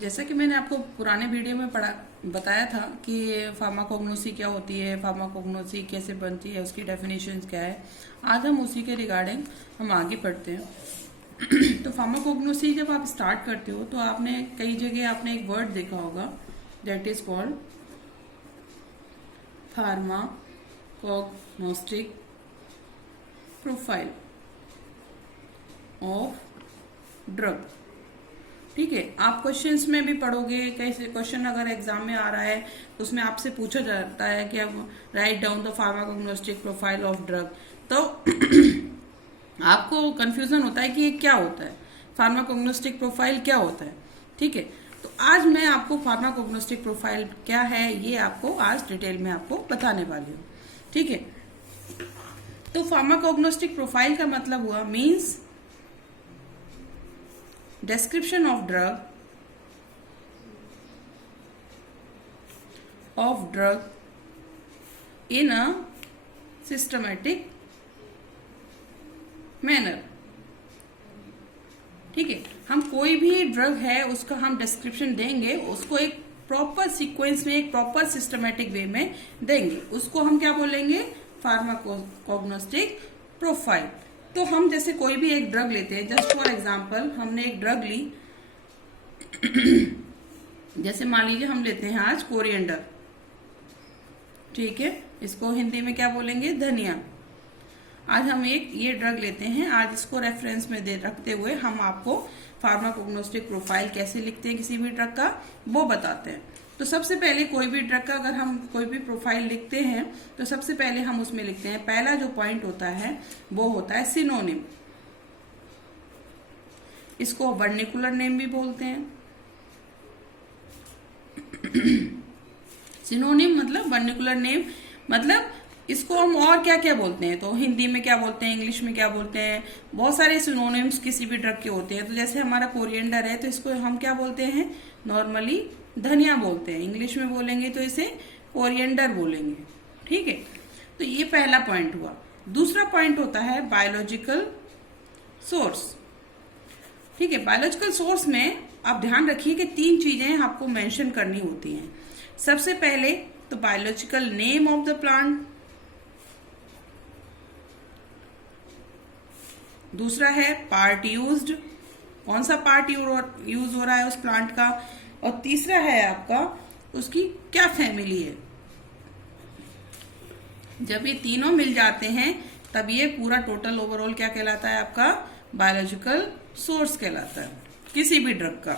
जैसा कि मैंने आपको पुराने वीडियो में बताया था कि फार्माकोग्नोसी क्या होती है, फार्माकोग्नोसी कैसे बनती है, उसकी डेफिनेशंस क्या है। आज हम उसी के रिगार्डिंग हम आगे पढ़ते हैं। तो फार्माकोग्नोसी जब आप स्टार्ट करते हो तो आपने कई जगह आपने एक वर्ड देखा होगा, that is called pharmacognostic profile of drug. ठीक है, आप क्वेश्चंस में भी पढ़ोगे, कैसे क्वेश्चन अगर एग्जाम में आ रहा है तो उसमें आपसे पूछा जाता है कि अब write down the pharmacognostic profile of drug. तो आपको कंफ्यूजन होता है कि ये क्या होता है, फार्माकोग्नोस्टिक प्रोफाइल क्या होता है। ठीक है, तो आज मैं आपको फार्माकोग्नोस्टिक प्रोफाइल क्या है ये आपको आज डिटेल में आपको बताने वाली हूँ। ठीक है, तो फार्माकोग्नोस्टिक प्रोफाइल का मतलब हुआ means description of drug in a systematic manner। ठीक है, हम कोई भी ड्रग है उसका हम डिस्क्रिप्शन देंगे, उसको एक प्रॉपर सीक्वेंस में, एक प्रॉपर सिस्टमेटिक वे में देंगे, उसको हम क्या बोलेंगे, फार्माकोग्नोस्टिक प्रोफाइल। तो हम जैसे कोई भी एक ड्रग लेते हैं, जस्ट फॉर एग्जांपल हमने एक ड्रग ली, जैसे मान लीजिए हम लेते हैं आज कोरिएंडर। ठीक है, इसको हिंदी में क्या बोलेंगे, धनिया। आज हम एक ये ड्रग लेते हैं, आज इसको रेफरेंस में दे रखते हुए हम आपको फार्माकोग्नोस्टिक प्रोफाइल कैसे लिखते हैं किसी भी ड्रग का वो बताते हैं। तो सबसे पहले कोई भी ड्रग का अगर हम कोई भी प्रोफाइल लिखते हैं तो सबसे पहले हम उसमें लिखते हैं, पहला जो पॉइंट होता है वो होता है सिनोनिम। इसको वर्निकुलर नेम भी बोलते हैं। सिनोनिम मतलब वर्निकुलर नेम, मतलब इसको हम और क्या क्या बोलते हैं, तो हिंदी में क्या बोलते हैं, इंग्लिश में क्या बोलते हैं, बहुत सारे सिनोनिम्स किसी भी ड्रग के होते हैं। तो जैसे हमारा कोरिएंडर है तो इसको हम क्या बोलते हैं, नॉर्मली धनिया बोलते हैं, इंग्लिश में बोलेंगे तो इसे कोरिएंडर बोलेंगे। ठीक है, तो ये पहला पॉइंट हुआ। दूसरा पॉइंट होता है बायोलॉजिकल सोर्स। ठीक है, बायोलॉजिकल सोर्स में आप ध्यान रखिए कि 3 चीजें आपको मेंशन करनी होती हैं। सबसे पहले तो biological name of the plant, दूसरा है पार्ट यूज्ड, कौन सा पार्ट यूज हो रहा है उस प्लांट का, और तीसरा है आपका उसकी क्या फैमिली है। जब ये तीनों मिल जाते हैं तब ये पूरा टोटल ओवरऑल क्या कहलाता है, आपका बायोलॉजिकल सोर्स कहलाता है किसी भी ड्रग का।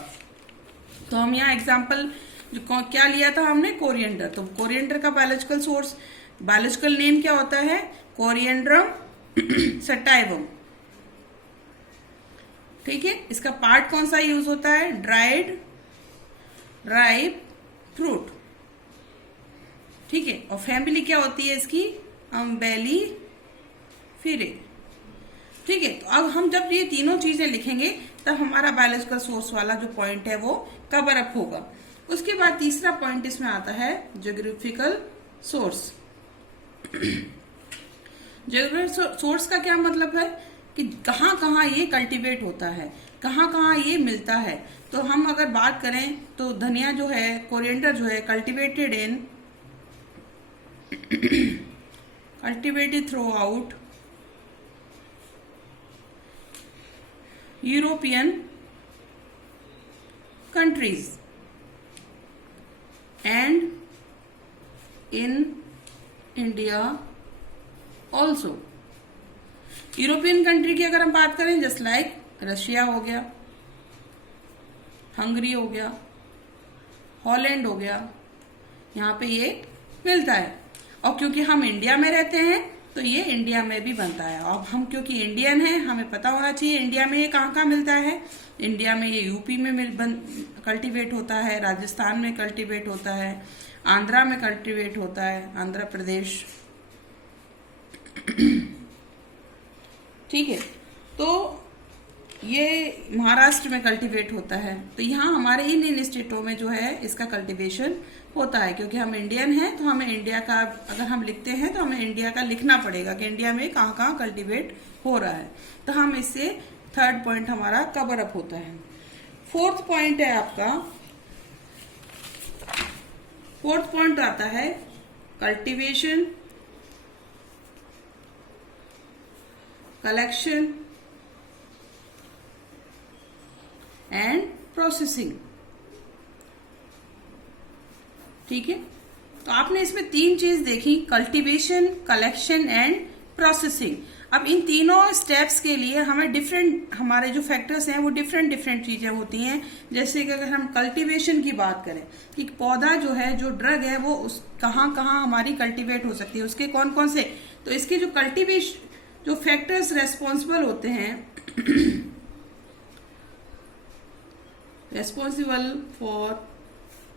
तो हम यहाँ एग्जांपल क्या लिया था हमने, कोरिएंडर। तो कोरिएंडर का बायोलॉजिकल सोर्स, बायोलॉजिकल नेम क्या होता है, कोरिएंड्रम सटाइवम। ठीक है, इसका पार्ट कौन सा यूज होता है, ड्राइड राइप फ्रूट। ठीक है, और फैमिली क्या होती है इसकी, अम्बेली फिरे। ठीक है, तो अब हम जब ये तीनों चीजें लिखेंगे तब हमारा बायोलॉजिकल सोर्स वाला जो पॉइंट है वो कवर अप होगा। उसके बाद तीसरा पॉइंट इसमें आता है ज्योग्राफिकल सोर्स। ज्योग्राफिकल सोर्स का क्या मतलब है कि कहाँ कहाँ ये कल्टीवेट होता है, कहाँ कहाँ ये मिलता है। तो हम अगर बात करें तो धनिया जो है, कोरिएंडर जो है, cultivated through out European countries and in India also. European country की अगर हम बात करें, जस्ट लाइक रशिया हो गया, हंगरी हो गया, हॉलैंड हो गया, यहाँ पे ये मिलता है। और क्योंकि हम इंडिया में रहते हैं तो ये इंडिया में भी बनता है। अब हम क्योंकि इंडियन हैं, हमें पता होना चाहिए इंडिया में ये कहाँ कहाँ मिलता है। इंडिया में ये यूपी में कल्टीवेट होता है, राजस्थान में कल्टीवेट होता है, आंध्रा में कल्टीवेट होता है, आंध्र प्रदेश। ठीक है, तो ये महाराष्ट्र में कल्टीवेट होता है। तो यहाँ हमारे इन स्टेटों में जो है इसका कल्टीवेशन होता है। क्योंकि हम इंडियन हैं तो हमें इंडिया का, अगर हम लिखते हैं तो हमें इंडिया का लिखना पड़ेगा कि इंडिया में कहाँ कहाँ कल्टीवेट हो रहा है। तो हम इससे थर्ड पॉइंट हमारा कवर अप होता है। फोर्थ पॉइंट है आपका फोर्थ पॉइंट आता है कल्टीवेशन, कलेक्शन एंड प्रोसेसिंग। ठीक है, तो आपने इसमें तीन चीज देखी, कल्टीवेशन, कलेक्शन एंड प्रोसेसिंग। अब इन तीनों स्टेप्स के लिए हमें डिफरेंट, हमारे जो फैक्टर्स हैं वो डिफरेंट डिफरेंट चीजें होती हैं। जैसे कि अगर हम कल्टीवेशन की बात करें कि पौधा जो है, जो ड्रग है, वो उस कहाँ कहाँ हमारी कल्टीवेट हो सकती है, उसके कौन कौन से, तो इसके जो कल्टीवेशन जो फैक्टर्स रेस्पॉन्सिबल होते हैं रेस्पॉन्सिबल फॉर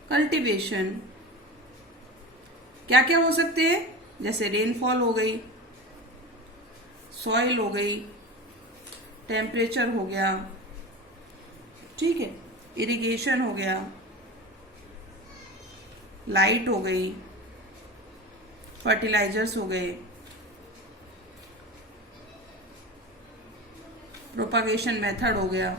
कल्टीवेशन, क्या क्या हो सकते हैं, जैसे रेनफॉल हो गई, सॉइल हो गई, टेम्परेचर हो गया, ठीक है, इरिगेशन हो गया, लाइट हो गई, फर्टिलाइजर्स हो गए, प्रोपागेशन मेथड हो गया,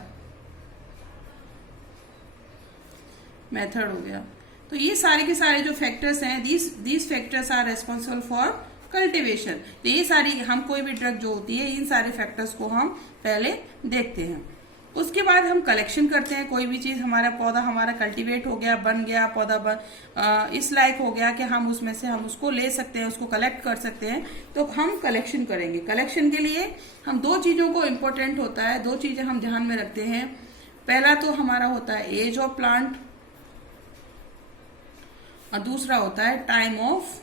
तो ये सारे के सारे जो फैक्टर्स हैं, these factors are responsible for cultivation. तो ये सारी, हम कोई भी ड्रग जो होती है, इन सारे फैक्टर्स को हम पहले देखते हैं। उसके बाद हम कलेक्शन करते हैं। कोई भी चीज, हमारा पौधा हमारा कल्टीवेट हो गया, बन गया, पौधा इस लायक हो गया कि हम उसमें से हम उसको ले सकते हैं, उसको कलेक्ट कर सकते हैं, तो हम कलेक्शन करेंगे। कलेक्शन के लिए हम दो चीजों को इम्पोर्टेंट होता है, दो चीजें हम ध्यान में रखते हैं। पहला तो हमारा होता है एज ऑफ प्लांट और दूसरा होता है टाइम ऑफ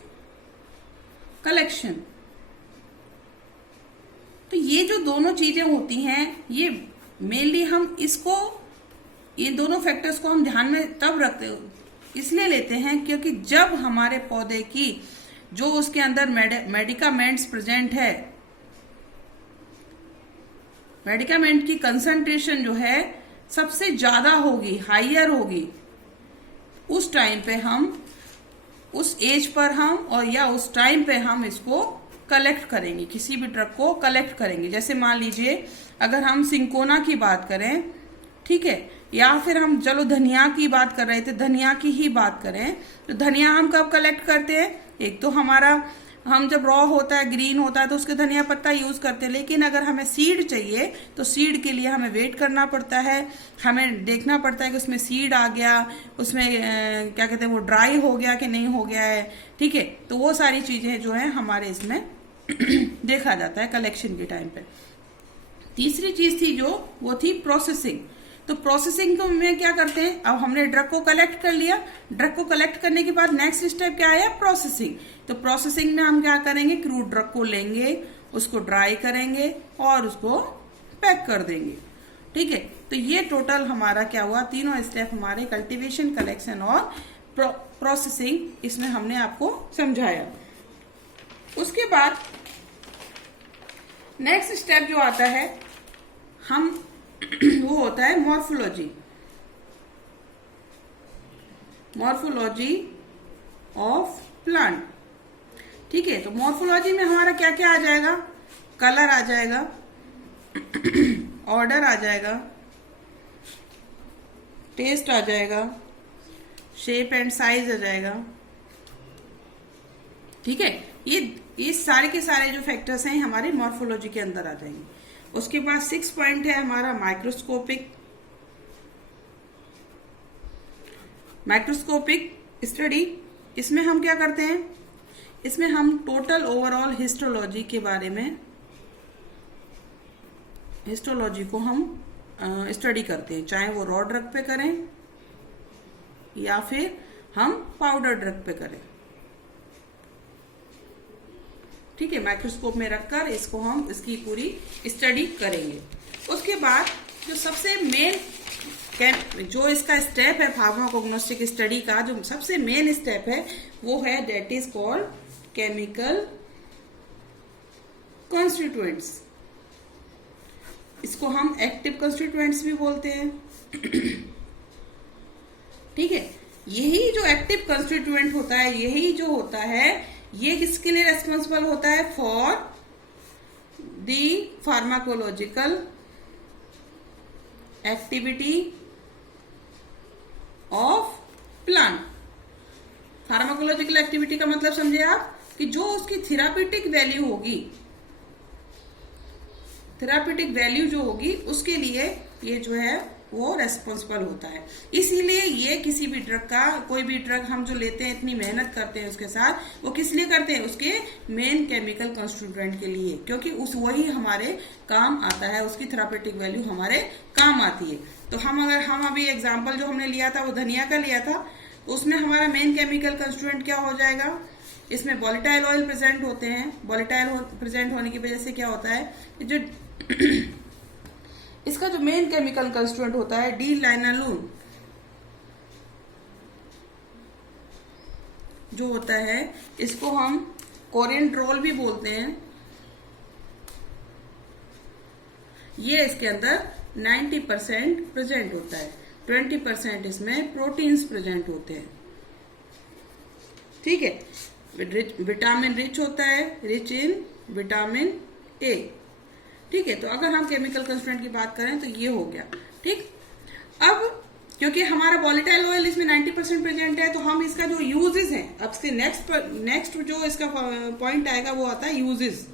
कलेक्शन। तो ये जो दोनों चीजें होती हैं, ये मेनली हम इसको, ये दोनों फैक्टर्स को हम ध्यान में तब रखते, इसलिए लेते हैं क्योंकि जब हमारे पौधे की जो उसके अंदर मेडिकामेंट्स प्रेजेंट है, मेडिकामेंट की कंसंट्रेशन जो है सबसे ज्यादा होगी, हाइयर होगी, उस टाइम पे हम, उस एज पर हम, और या उस टाइम पे हम इसको कलेक्ट करेंगे, किसी भी ड्रग को कलेक्ट करेंगे। जैसे मान लीजिए अगर हम सिंकोना की बात करें, ठीक है, या फिर हम चलो धनिया की बात कर रहे थे, धनिया की ही बात करें, तो धनिया हम कब कलेक्ट करते हैं, एक तो हमारा, हम जब रॉ होता है, ग्रीन होता है, तो उसके धनिया पत्ता यूज करते हैं। लेकिन अगर हमें सीड चाहिए तो सीड के लिए हमें वेट करना पड़ता है, हमें देखना पड़ता है कि उसमें सीड आ गया, उसमें क्या कहते हैं, वो ड्राई हो गया कि नहीं हो गया है, ठीक है। तो वो सारी चीजें जो है हमारे इसमें देखा जाता है कलेक्शन के टाइम पे। तीसरी चीज थी जो, वो थी प्रोसेसिंग। तो प्रोसेसिंग को में क्या करते हैं, अब हमने ड्रग को कलेक्ट कर लिया, ड्रग को कलेक्ट करने के बाद नेक्स्ट स्टेप क्या आया, प्रोसेसिंग। तो प्रोसेसिंग में हम क्या करेंगे, क्रूड ड्रग को लेंगे, उसको ड्राई करेंगे और उसको पैक कर देंगे, ठीक है। तो ये टोटल हमारा क्या हुआ, तीनों स्टेप हमारे कल्टीवेशन, कलेक्शन और प्रोसेसिंग, इसमें हमने आपको समझाया। उसके बाद नेक्स्ट स्टेप जो आता है हम वो होता है मॉर्फोलॉजी। मॉर्फोलॉजी ऑफ प्लांट, ठीक है। तो मॉर्फोलॉजी में हमारा क्या क्या आ जाएगा, कलर आ जाएगा, ऑर्डर आ जाएगा, टेस्ट आ जाएगा, शेप एंड साइज आ जाएगा, ठीक है। ये सारे के सारे जो फैक्टर्स हैं हमारे मॉर्फोलॉजी के अंदर आ जाएंगे। उसके बाद 6 पॉइंट है हमारा माइक्रोस्कोपिक स्टडी। इसमें हम क्या करते हैं, इसमें हम टोटल ओवरऑल हिस्टोलॉजी के बारे में, हिस्टोलॉजी को हम स्टडी करते हैं, चाहे वो रॉ ड्रग पे करें या फिर हम पाउडर ड्रग पे करें, ठीक है। माइक्रोस्कोप में रखकर इसको हम, इसकी पूरी स्टडी करेंगे। उसके बाद जो सबसे मेन, जो इसका स्टेप है फार्माकोग्नोस्टिक स्टडी का, जो सबसे मेन स्टेप है वो है that is called chemical constituents. इसको हम एक्टिव कॉन्स्टिट्यूएंट्स भी बोलते हैं, ठीक है। यही जो एक्टिव कॉन्स्टिट्यूएंट होता है, यही जो होता है, ये किसके लिए रेस्पॉन्सिबल होता है, for the pharmacological activity of plant. Chemical activity का मतलब समझे आप, कि जो उसकी थेराप्यूटिक वैल्यू होगी, थेराप्यूटिक वैल्यू जो होगी उसके लिए ये जो है वो रेस्पॉन्सिबल होता है। इसीलिए ये किसी भी ड्रग का, कोई भी ड्रग हम जो लेते हैं, इतनी मेहनत करते हैं उसके साथ, वो किस लिए करते हैं, उसके मेन केमिकल कंस्टिट्यूएंट के लिए, क्योंकि उस वही हमारे काम आता है, उसकी थेराप्यूटिक वैल्यू हमारे काम आती है। तो हम अभी एग्जाम्पल जो हमने लिया था वो धनिया का लिया था, तो उसमें हमारा मेन केमिकल कंस्टिट्यूएंट क्या हो जाएगा, इसमें वोलेटाइल ऑयल प्रेजेंट होते हैं। वोलेटाइल प्रेजेंट होने की वजह से क्या होता है, जो इसका जो मेन केमिकल कंस्टिट्यूएंट होता है डी लाइनालून जो होता है, इसको हम कोरिएंड्रोल भी बोलते हैं। ये इसके अंदर 90% प्रेजेंट होता है, 20% इसमें प्रोटीन्स प्रेजेंट होते हैं। ठीक है, विटामिन रिच होता है, रिच इन विटामिन ए। ठीक है, तो अगर हम केमिकल कंस्टिट्यूएंट की बात करें तो ये हो गया। ठीक, अब क्योंकि हमारा वोलेटाइल ऑयल इसमें 90% प्रेजेंट है, तो हम इसका जो यूजेस है, अब से नेक्स्ट जो इसका पॉइंट आएगा वो आता है यूजेस।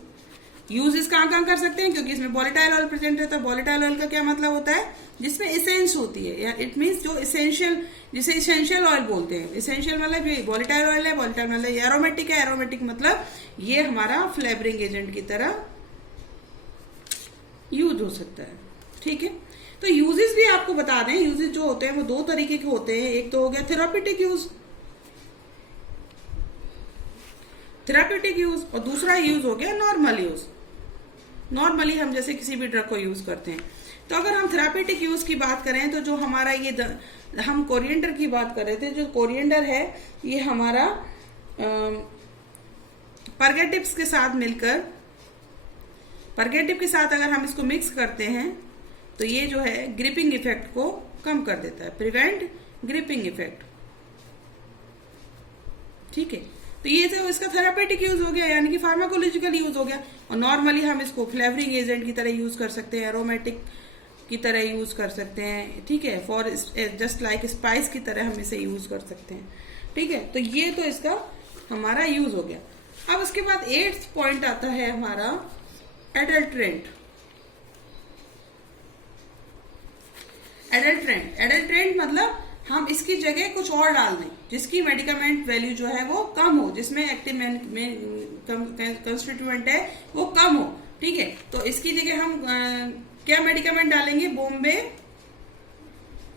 यूजेस कहाँ कर सकते हैं, क्योंकि इसमें वोलेटाइल ऑयल प्रेजेंट रहता है। वोलेटाइल ऑयल का क्या मतलब होता है, जिसमें एसेंस होती है, या इट मीन्स जो इसेंशियल, जिसे इसेंशियल ऑयल बोलते हैं। इसेंशियल मतलब ये वोलेटाइल ऑयल है, वोलेटाइल मतलब एरोमेटिक है, एरोमेटिक मतलब ये हमारा फ्लेवरिंग एजेंट की तरह यूज हो सकता है। ठीक है, तो यूजेस भी आपको बता दें, यूजेस जो होते हैं वो दो तरीके के होते हैं। एक तो हो गया थेराप्यूटिक यूज, थेराप्यूटिक यूज, और दूसरा यूज हो गया नॉर्मल यूज। नॉर्मली हम जैसे किसी भी ड्रग को यूज करते हैं। तो अगर हम थेराप्यूटिक यूज की बात करें तो जो हमारा ये हम कोरिएंडर की बात कर रहे थे, जो कोरिएंडर है ये हमारा परगेटिव्स के साथ मिलकर, परगेटिव के साथ अगर हम इसको मिक्स करते हैं तो ये जो है ग्रिपिंग इफेक्ट को कम कर देता है, प्रिवेंट ग्रिपिंग इफेक्ट। ठीक है, तो ये तो इसका थेरापेटिक यूज हो गया, यानी कि फार्माकोलॉजिकल यूज हो गया। और नॉर्मली हम इसको फ्लेवरिंग एजेंट की तरह यूज कर सकते हैं, एरोमेटिक की तरह यूज कर सकते हैं। ठीक है, फॉर जस्ट लाइक स्पाइस की तरह हम इसे यूज कर सकते हैं। ठीक है, तो ये तो इसका हमारा यूज हो गया। अब उसके बाद 8th पॉइंट आता है हमारा एडल्ट्रेंट। एडल्ट्रेंट मतलब हम इसकी जगह कुछ और डाल दें, जिसकी मेडिकामेंट वैल्यू जो है वो कम हो, जिसमें एक्टिव कंस्टिट्यूएंट है वो कम हो। ठीक है, तो इसकी जगह हम क्या मेडिकामेंट डालेंगे, बॉम्बे,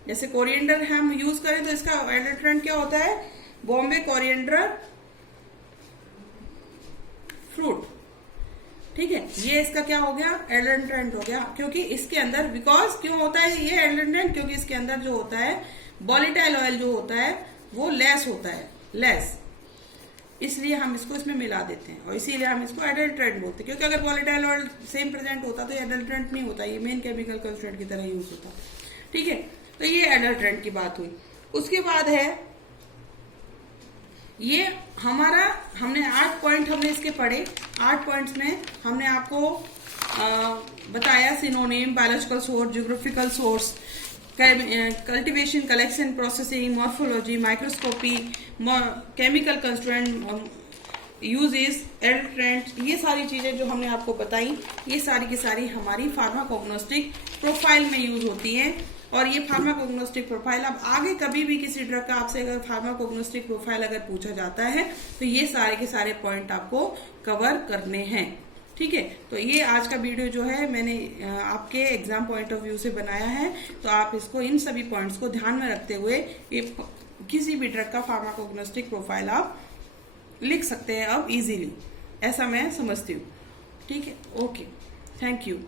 जैसे कोरिएंडर हम यूज करें तो इसका एडल्ट्रेंट क्या होता है, बॉम्बे कोरिएंडर फ्रूट। ठीक है, ये इसका क्या हो गया, एडल्ट्रेंट हो गया, क्योंकि इसके अंदर, बिकॉज क्यों होता है ये एडल्ट्रेंट, क्योंकि इसके अंदर जो होता है वोलेटाइल ऑयल जो होता है वो लेस होता है, लेस, इसलिए हम इसको इसमें मिला देते हैं और इसीलिए हम इसको एडल्ट्रेंट बोलते हैं। क्योंकि अगर वोलेटाइल ऑयल सेम प्रेजेंट होता तो ये एडल्ट्रेंट नहीं होता, ये मेन केमिकल कंस्टिट्यूएंट की तरह यूज होता। ठीक है, तो ये एडल्ट्रेंट की बात हुई। उसके बाद है ये हमारा, हमने 8 पॉइंट हमने इसके पढ़े। 8 पॉइंट्स में हमने आपको बताया synonym, biological source, geographical source, cultivation, collection, processing, morphology, microscopy, chemical constituent, uses, adulterant, ये सारी चीजें जो हमने आपको बताई, ये सारी की सारी हमारी फार्माकोग्नोस्टिक प्रोफाइल में यूज होती हैं। और ये फार्माकोग्नोस्टिक प्रोफाइल, अब आगे कभी भी किसी ड्रग का आपसे अगर फार्माकोग्नोस्टिक प्रोफाइल अगर पूछा जाता है तो ये सारे के सारे पॉइंट आपको कवर करने हैं। ठीक है, तो ये आज का वीडियो जो है मैंने आपके एग्जाम पॉइंट ऑफ व्यू से बनाया है, तो आप इसको, इन सभी पॉइंट्स को ध्यान में रखते हुए ये किसी भी ड्रग का फार्माकोग्नोस्टिक प्रोफाइल आप लिख सकते हैं अब इजीली, ऐसा मैं समझती हूँ। ठीक है, ओके, थैंक यू।